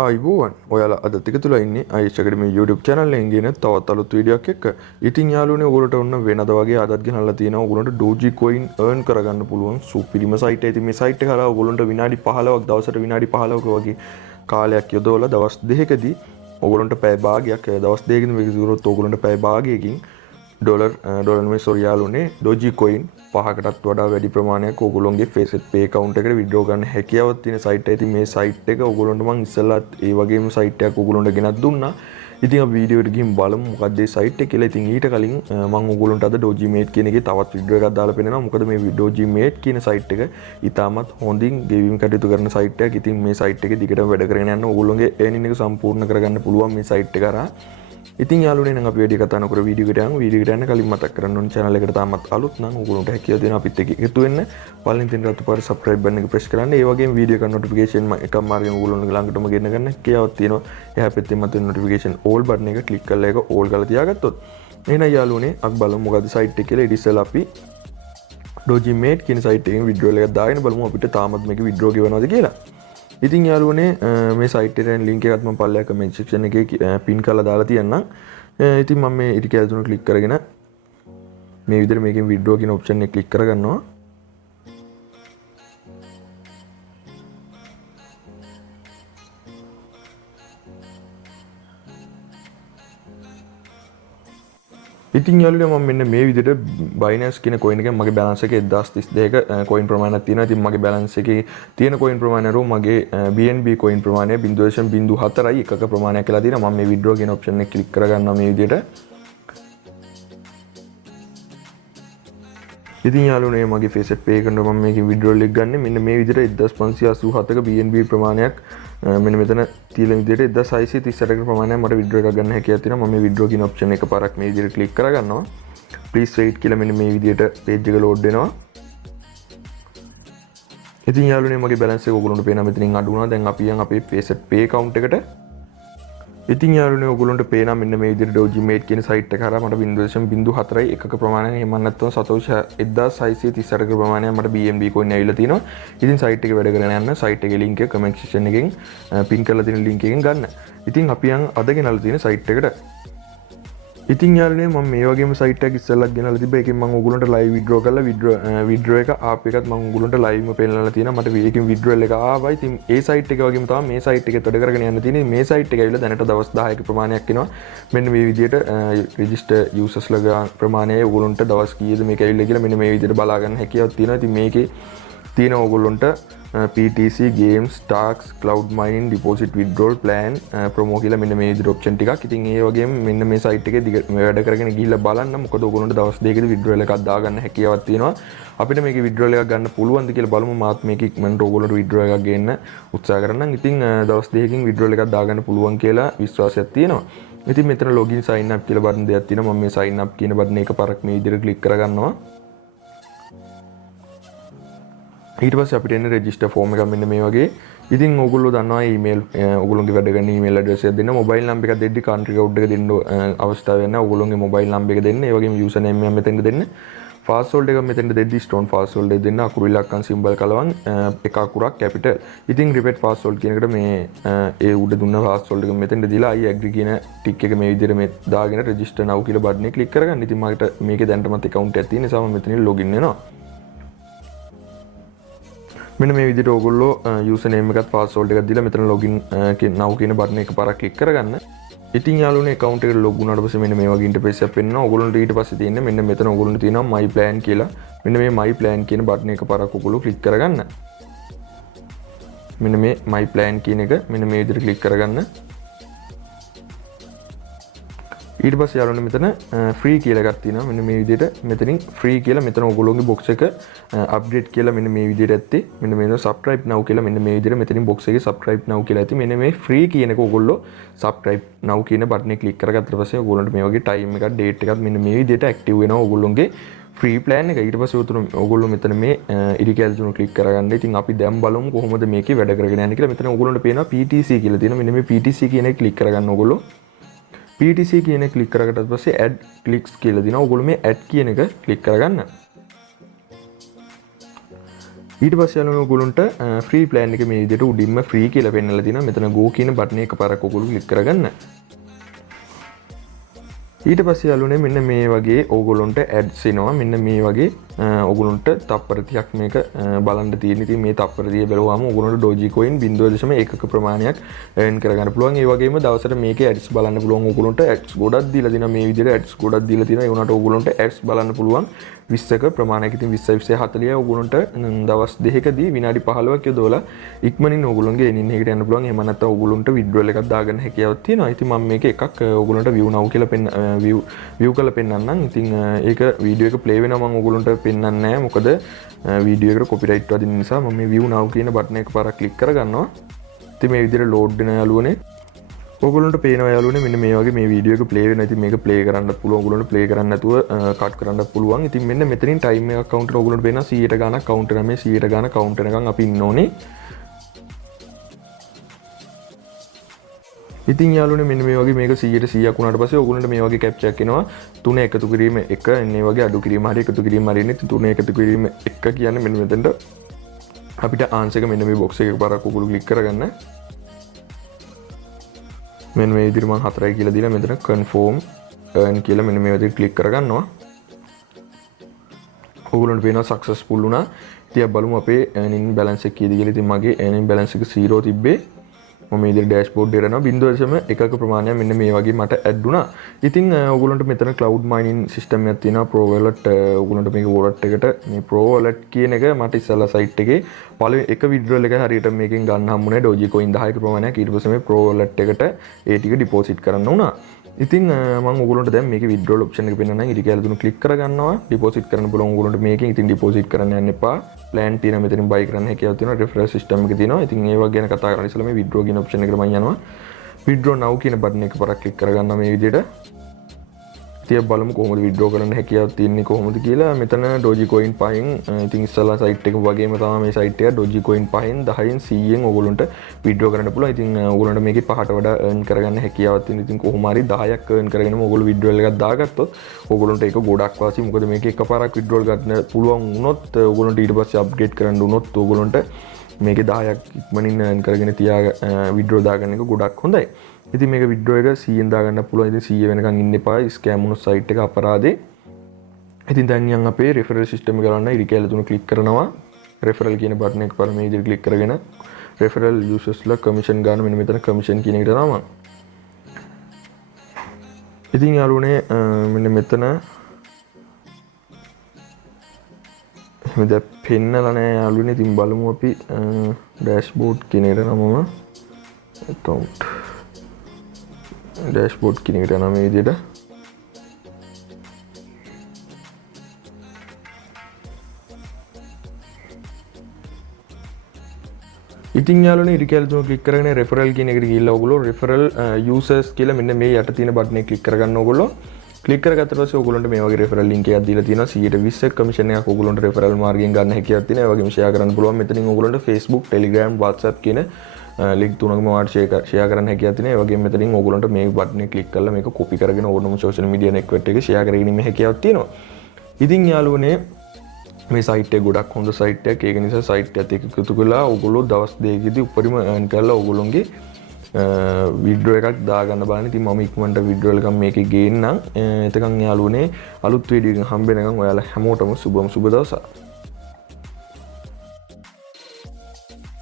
ආයිබෝවන් ඔයාලා අදත් එකතුලා ඉන්නේ අයේෂ් අකඩමි YouTube channel එකෙන් ගෙන තවත් අලුත් වීඩියෝ එකක් එක්ක. ඉතින් යාළුවනේ ඔයගොල්ලන්ට ඔන්න වෙනද වගේ අදත් ගෙනල්ලා තියෙනවා ඔයගොල්ලන්ට Dogecoin earn කරගන්න පුළුවන් සුපිරිම site එක. ඉතින් මේ site එක හරහා ඔයගොල්ලන්ට විනාඩි 15ක් දවසට විනාඩි 15ක වගේ කාලයක් යොදවලා දවස් දෙකකදී ඔයගොල්ලන්ට පැය භාගයක් දවස් දෙකකින් මේක දුරොත් ඔයගොල්ලන්ට පැය භාගයකින් ඩොලර් නෙමෙයි සෝරි යාළුවනේ Dogecoin 5කටත් වඩා වැඩි ප්‍රමාණයක් ඔයගොල්ලොන්ගේ Facebook pay account එකට withdraw ගන්න හැකියාවක් තියෙන site එක. ඉතින් මේ site එක ඔයගොල්ලන්ට මම ඉස්සෙල්ලත් ඒ වගේම site එකක් ඔයගොල්ලන්ට ගෙනත් දුන්නා. ඉතින් අපි වීඩියෝ එකට ගිහින් බලමු මොකක්ද මේ site එක කියලා. ඉතින් ඊට කලින් මම ඔයගොල්ලන්ට අද Dogimate කියන එකේ තවත් වීඩියෝ එකක් දාලා පෙන්නනවා. මොකද මේ Dogimate කියන site එක ඉතාමත් හොඳින් ගෙවීම් කටයුතු කරන site එකක්. ඉතින් මේ site එකේ දිගටම වැඩ කරගෙන යන්න ඔයගොල්ලෝගේ earning එක සම්පූර්ණ කරගන්න පුළුවන් මේ site එක කරා. ඉතින් යාළුවනේ නම් අපි වැඩි කතා නොකර වීඩියෝ එකට යමු. වීඩියෝ එකට යන්න කලින් මතක් කරන්න ඕනේ channel එකට තාමත් අලුත් නම් ඔයගොල්ලන්ට හැකියාව දෙන අපිත් එක්ක එකතු වෙන්න. පළවෙනි තැන රතු පාට subscribe button එක press කරන්න. ඒ වගේම වීඩියෝ එක notification එකක් මාර්ගෙන් ඔයගොල්ලන්ගේ ළඟටම ගෙන්න ගන්න හැකියාවක් තියෙනවා. එහා පැත්තේ මත notification all button එක click කරලා ඒක all කරලා තියාගත්තොත් එහෙනම් යාළුවනේ අපි බලමු මොකද site එක කියලා. ඊට ඉස්සෙල්ලා අපි Dogimate කියන site එකෙන් withdrawal එකක් දාගෙන බලමු අපිට තාමත් මේක withdraw ගෙවනවද කියලා. ඉතින් යාළුවනේ මේ site එකේ link එකත් මම පල්ලෙහා comment section එකේ pin කරලා දාලා තියන්නම්. ඉතින් මම මේ ඉටි කැල් තුන ක්ලික් කරගෙන මේ විදිහට මේකෙන් withdraw කියන option එක ක්ලික් කරගන්නවා. ඉතින් යාළුවනේ මම මෙන්න මේ විදිහට Binance කියන coin එකෙන් මගේ balance එකේ 1032ක coin ප්‍රමාණයක් තියෙනවා. ඉතින් මගේ balance එකේ තියෙන coin ප්‍රමාණය රෝ මගේ BNB coin ප්‍රමාණය 0.04යි එකක ප්‍රමාණයක් කියලා තියෙනවා. මම මේ withdraw කියන option එක click කරගන්නවා මේ විදිහට. ඉතින් යාළුවනේ මගේ Facebook pay කරනවා මම මේකේ withdrawal එක ගන්න. මෙන්න මේ විදිහට 1587ක BNB ප්‍රමාණයක් මෙන්න මෙතන තියෙන විදිහට 1638ක ප්‍රමාණයක් මට withdraw එකක් ගන්න හැකියාවක් තියෙනවා. මම මේ withdraw කියන option එක පාරක් මේ විදිහට click කරගන්නවා. please wait කියලා මෙන්න මේ විදිහට page එක load වෙනවා. ඉතින් යාළුවනේ මගේ balance එක ඔයගොල්ලන්ට පේනවා මෙතනින් අඩු වුණා. දැන් අපි යන් අපේ Facebook pay account එකට. ඉතින් යාළුවනේ ඔයගොල්ලන්ට පේනවා මෙන්න මේ විදිහට Dogimate කියන site එක හරහා මට 0.04යි එකක ප්‍රමාණයක් එහෙම නැත්නම් සතෝෂ 1638ක ප්‍රමාණයක් මට BNB coin ඇවිල්ලා තියෙනවා. ඉතින් site එකේ වැඩ කරගෙන යන්න site එකේ link එක comment section එකෙන් pin කරලා තියෙන link එකෙන් ගන්න. ඉතින් අපි යන් අද ගෙනල්ලා තියෙන site එකට. ඉතින් යාළුවනේ මම මේ වගේම site එකක් ඉස්සෙල්ලා ගෙනල්ලා තිබ්බා. ඒකෙන් මම ඔයගොල්ලන්ට live withdraw කරලා withdraw එක ආප් එකත් මම ඔයගොල්ලන්ට live ම පෙන්නලා තියෙනවා. මට ඒකෙන් withdrawal එක ආවා. ඉතින් ඒ site එක වගේම තමයි මේ site එකෙත් වැඩ කරගෙන යන්න තියෙන්නේ. මේ site එක ඇවිල්ලා දැනට දවස් 10ක ප්‍රමාණයක් එනවා. මෙන්න මේ විදිහට register users ලා ප්‍රමාණය ඔයගොල්ලන්ට දවස් කීයද මේක ඇවිල්ලා කියලා මෙන්න මේ විදිහට බලා ගන්න හැකියාවක් තියෙනවා. ඉතින් මේකේ තියෙන ඔයගොල්ලන්ට PTC games stocks cloud mining deposit withdrawal plan promo කියලා මෙන්න මේ විදිහට option ටිකක්. ඉතින් ඒ වගේම මෙන්න මේ site එකේ වැඩ කරගෙන ගිහිල්ලා බලන්න. මොකද ඔයගොල්ලන්ට දවස් දෙකකදී withdrawal එකක් දාගන්න හැකියාවක් තියෙනවා. අපිට මේකේ withdrawal එකක් ගන්න පුළුවන්ද කියලා බලමු. මාත් මේක ඉක්මනට ඔයගොල්ලන්ට withdrawal එකක් ගන්න උත්සාහ කරන්නම්. ඉතින් දවස් දෙකකින් withdrawal එකක් දාගන්න පුළුවන් කියලා විශ්වාසයක් තියෙනවා. ඉතින් මෙතන login sign up කියලා බටන් දෙකක් තියෙනවා. මම මේ sign up කියන බටන් එක පාරක් මේ විදිහට click කරගන්නවා. ඊට පස්සේ අපිට එන්නේ register form එකක් මෙන්න මේ වගේ. ඉතින් ඔයගොල්ලෝ දන්නවා email ඔයගොල්ලෝගේ වැඩ කරන email address එක දෙන්න, mobile number එකක් දෙද්දි country code එක දෙන්න අවස්ථාවක් වෙනවා. ඔයගොල්ලෝගේ mobile number එක දෙන්න, ඒ වගේම user name එක මෙතෙන්ට දෙන්න. password එක මෙතෙන්ට දෙද්දි stone password එක දෙන්න. අකුරු ඉලක්කම් symbol කලවම් එක අකුරක් capital. ඉතින් repeat password කියන එකට මේ ඒ උඩ දුන්න password එක මෙතෙන්ට දීලා I agree කියන tick එක මේ විදිහට මේ දාගෙන register now කියලා button එක click කරගන්න. ඉතින් මට මේකේ දැනටමත් account එකක් තියෙන නිසා මම මෙතනින් login වෙනවා. මෙන්න මේ විදිහට ඔයගොල්ලෝ user name එකත් password එකත් දීලා මෙතන login now කියන button එක පාරක් click කරගන්න. ඉතින් යාළුවනේ account එකට log වුණාට පස්සේ මෙන්න මේ වගේ interface එකක් පෙන්නනවා. ඔයගොල්ලන්ට ඊට පස්සේ තියෙන්නේ මෙන්න මෙතන ඔයගොල්ලන්ට තියෙනවා my plan කියලා. මෙන්න මේ my plan කියන button එක පාරක් ඔයගොල්ලෝ click කරගන්න. මෙන්න මේ my plan කියන එක මෙන්න මේ විදිහට click කරගන්න. ඊට පස්සේ යාළුවනේ මෙතන free කියලා එකක් තියෙනවා. මෙන්න මේ විදිහට මෙතනින් free කියලා මෙතන ඔයගොල්ලෝගේ box එක update කියලා මෙන්න මේ විදිහට ඇත්තේ. මෙන්න මේ subscribe now කියලා මෙන්න මේ විදිහට මෙතනින් box එකේ subscribe now කියලා ඇති. මෙන්න මේ free කියන එක ඔයගොල්ලෝ subscribe now කියන button එක click කරගත්තට පස්සේ ඔයගොල්ලන්ට මේ වගේ time එකක් date එකක් මෙන්න මේ විදිහට active වෙනවා ඔයගොල්ලෝගේ free plan එක. ඊට පස්සේ උතුරු ඔයගොල්ලෝ මෙතන මේ ඉරිකැල් තුන click කරගන්න. ඉතින් අපි දැන් බලමු කොහොමද මේකේ වැඩ කරගෙන යන්නේ කියලා. මෙතන ඔයගොල්ලන්ට පේනවා PTC කියලා තියෙනවා. මෙන්න මේ PTC කියන එක click කරගන්න ඔයගොල්ලෝ. PTC කියන එක click කරගත්තට පස්සේ add clicks කියලා දිනවා. ඔයගොල්ලෝ මේ add කියන එක click කරගන්න. ඊට පස්සේ යාළුවනේ ඔයගොල්ලන්ට ෆ්‍රී ප්ලෑන් එක මේ විදිහට උඩින්ම ෆ්‍රී කියලා පෙන්නලා තියෙනවා. මෙතන go කියන බටන් එක පාරක් ඔයගොල්ලෝ ක්ලික් කරගන්න. ඊට පස්සේ යාළුවනේ මෙන්න මේ වගේ ඕගොල්ලොන්ට ඇඩ්ස් එනවා. මෙන්න මේ වගේ ඕගොල්ලොන්ට තප්පර 30ක් මේක බලන්න තියෙන. ඉතින් මේ තප්පර 30 බැලුවාම ඕගොල්ලොන්ට Dogecoin 0.1ක ප්‍රමාණයක් earn කරගන්න පුළුවන්. ඒ වගේම දවසට මේකේ ඇඩ්ස් බලන්න පුළුවන්. ඕගොල්ලොන්ට ඇඩ්ස් ගොඩක් දීලා තිනවා. මේ විදිහට ඇඩ්ස් ගොඩක් දීලා තිනවා. ඒ වුණාට ඕගොල්ලොන්ට ඇඩ්ස් බලන්න පුළුවන් 20ක ප්‍රමාණයක්. ඉතින් 20 40 ඕගොල්ලොන්ට දවස් දෙකකදී විනාඩි 15ක් යොදවලා ඉක්මනින් ඕගොල්ලොන්ගේ එනින් එකට යන්න පුළුවන්. එහෙම නැත්නම් ඕගොල්ලොන්ට withdrawal එකක් දාගන්න හැකියාවක් තියෙනවා. ඉතින් මම මේක එකක් ඕගොල්ලොන්ට view now කියලා view කරලා පෙන්නන්නම්. ඉතින් ඒක වීඩියෝ එක play වෙනවා මම ඕගොල්ලොන්ට පෙන්නන්නේ නැහැ. මොකද වීඩියෝ එකට copyright වදින නිසා මම මේ view now කියන බටන් එක පාරක් ක්ලික් කරගන්නවා. ඉතින් මේ විදිහට load වෙන යාළුවනේ ඔයගොල්ලන්ට පේනවා යාළුවනේ මෙන්න මේ වගේ මේ වීඩියෝ එක play වෙනවා. ඉතින් මේක play කරන්නත් පුළුවන්. ඔයගොල්ලන්ට play කරන්න නැතුව cut කරන්නත් පුළුවන්. ඉතින් මෙන්න මෙතනින් time එකක් counter ඔයගොල්ලන්ට පේනවා 100ට ගානක් counter එක. මේ 100ට ගානක් counter එකන් අපි ඉන්න ඕනේ. ඉතින් යාළුවනේ මෙන්න මේ වගේ මේක 100ට 100ක් වුණාට පස්සේ ඔයගොල්ලන්ට මේ වගේ captcha එකක් එනවා. 3 එකතු කිරීම 1 එන්නේ වගේ අඩු කිරීම හරි එකතු කිරීම හරි ඉන්නේ. 3 එකතු කිරීම 1 කියන්නේ මෙන්න මෙතනට අපිට answer එක මෙන්න මේ box එකක පාරක් ඔයගොල්ලෝ click කරගන්න. මෙන්න මේ විදිහට මම 4යි කියලා දීලා මෙතන confirm earn කියලා මෙන්න මේ විදිහට click කරගන්නවා. ඔයගොල්ලන්ට පේනවා successful වුණා. ඉතින් බලමු අපේ earning balance එක කීයද කියලා. ඉතින් මගේ earning balance එක 0 තිබ්බේ. මම මේ විදිහට dashboard එකට යනවා 0.1ක ප්‍රමාණයක් මෙන්න මේ වගේ මට add වුණා. ඉතින් ඔයගොල්ලන්ට මෙතන cloud mining system එකක් තියෙනවා pro wallet. ඔයගොල්ලන්ට මේක wallet එකට මේ pro wallet කියන එක මට ඉස්සලා site එකේ පළවෙනි එක withdrawal එක හරියට මේකෙන් ගන්න හම්බුනේ Dogecoin 10ක ප්‍රමාණයක්. ඊට පස්සේ මේ pro wallet එකට ඒ ටික deposit කරන්න වුණා. ඉතින් මම ඔයගොල්ලන්ට දැන් මේකේ withdrawal option එක පෙන්නනවා. ඊට කියලා දුන්න click කරගන්නවා. deposit කරන්න පුළුවන් ඔයගොල්ලන්ට මේකෙන්. ඉතින් deposit කරන්න යන්න එපා. plan තියෙනවා මෙතනින් buy කරන්න හැකියාවක් තියෙනවා. referral system එක තියෙනවා. ඉතින් ඒවා ගැන කතා කරන්න ඉස්සෙල්ලා මේ withdraw කියන option එකට මම යනවා. withdraw now කියන button එක පාරක් click කරගන්නවා මේ විදිහට. ඉතින් බලමු කොහොමද withdraw කරන්න හැකියාවක් තියෙන්නේ කොහොමද කියලා. මෙතන Dogecoin 5න් ඉතින් ඉස්සලා site එක වගේම තමයි මේ site එක Dogecoin 5න් 10න් 100න් ඔයගොල්ලන්ට withdraw කරන්න පුළුවන්. ඉතින් ඔයගොල්ලන්ට මේකේ පහට වඩා earn කරගන්න හැකියාවක් තියෙනවා. ඉතින් කොහොම හරි 10ක් earn කරගෙනම ඔයගොල්ලෝ withdrawal එකක් දාගත්තොත් ඔයගොල්ලන්ට ඒක ගොඩක් වාසි. මොකද මේකේ එකපාරක් withdrawal ගන්න පුළුවන් වුණොත් ඔයගොල්ලන්ට ඊට පස්සේ upgrade කරන්න වුණොත් ඔයගොල්ලන්ට මේකේ 10ක් ඉක්මනින් earn කරගෙන තියා withdraw දාගන්න එක ගොඩක් හොඳයි. ඉතින් මේක withdraw එක 100ෙන් දාගන්න පුළුවන්. ඉතින් 100 වෙනකන් ඉන්න එපා. scam වුණොත් site එක අපරාධේ. ඉතින් දැන් යන් අපේ referral system එක ගන්න ඉරි කැල තුන click කරනවා. referral කියන button එක පාර මේ විදිහට click කරගෙන referral users ලා commission ගන්න මෙන්න මෙතන commission කියන එකට යනවා. ඉතින් යාළුවනේ මෙන්න මෙතන එහෙම දැන් පෙන්නලා නැහැ යාළුවනේ. ඉතින් බලමු අපි dashboard කියන එකට නමම account dashboard කියන එකට යනවා මේ විදිහට. ඉතින් යාළුවනේ ඉරි කැල තුන ක්ලික් කරගෙන referral කියන එකට ගිහිල්ලා ඔයගොල්ලෝ referral users කියලා මෙන්න මේ යට තියෙන බටන් එක ක්ලික් කරගන්න ඔයගොල්ලෝ. ක්ලික් කරගත්ත පස්සේ ඔයගොල්ලන්ට මේ වගේ referral link එකක් දීලා තියෙනවා. 120ක් commission එකක් ඔයගොල්ලන්ට referral මාර්ගයෙන් ගන්න හැකියාවක් තියෙනවා. ඒ වගේම share කරන්න පුළුවන්. මෙතනින් ඔයගොල්ලන්ට Facebook, Telegram, WhatsApp කියන link තුනකම වාට share කරන්න හැකියාවක් තියෙනවා. ඒ වගේම මෙතනින් ඔයගොල්ලන්ට මේ button එක click කරලා මේක copy කරගෙන ඕනම social media network එකේ share කරගෙන ඉන්න හැකියාවක් තියෙනවා. ඉතින් යාළුවනේ මේ site එක ගොඩක් හොඳ site එකක්. ඒක නිසා site එකත් එක්ක එකතු කරලා ඔයගොල්ලෝ දවස් දෙකකදී උඩරිම earn කරලා ඔයගොල්ලෝගේ withdraw එකක් දාගන්න බලන්න. ඉතින් මම ඉක්මනට withdrawal එකක් මේකේ ගේන්නම්. එතකන් යාළුවනේ අලුත් වීඩියෝ එකකින් හම්බ වෙනකන් ඔයාලා හැමෝටම සුබ දවසක්.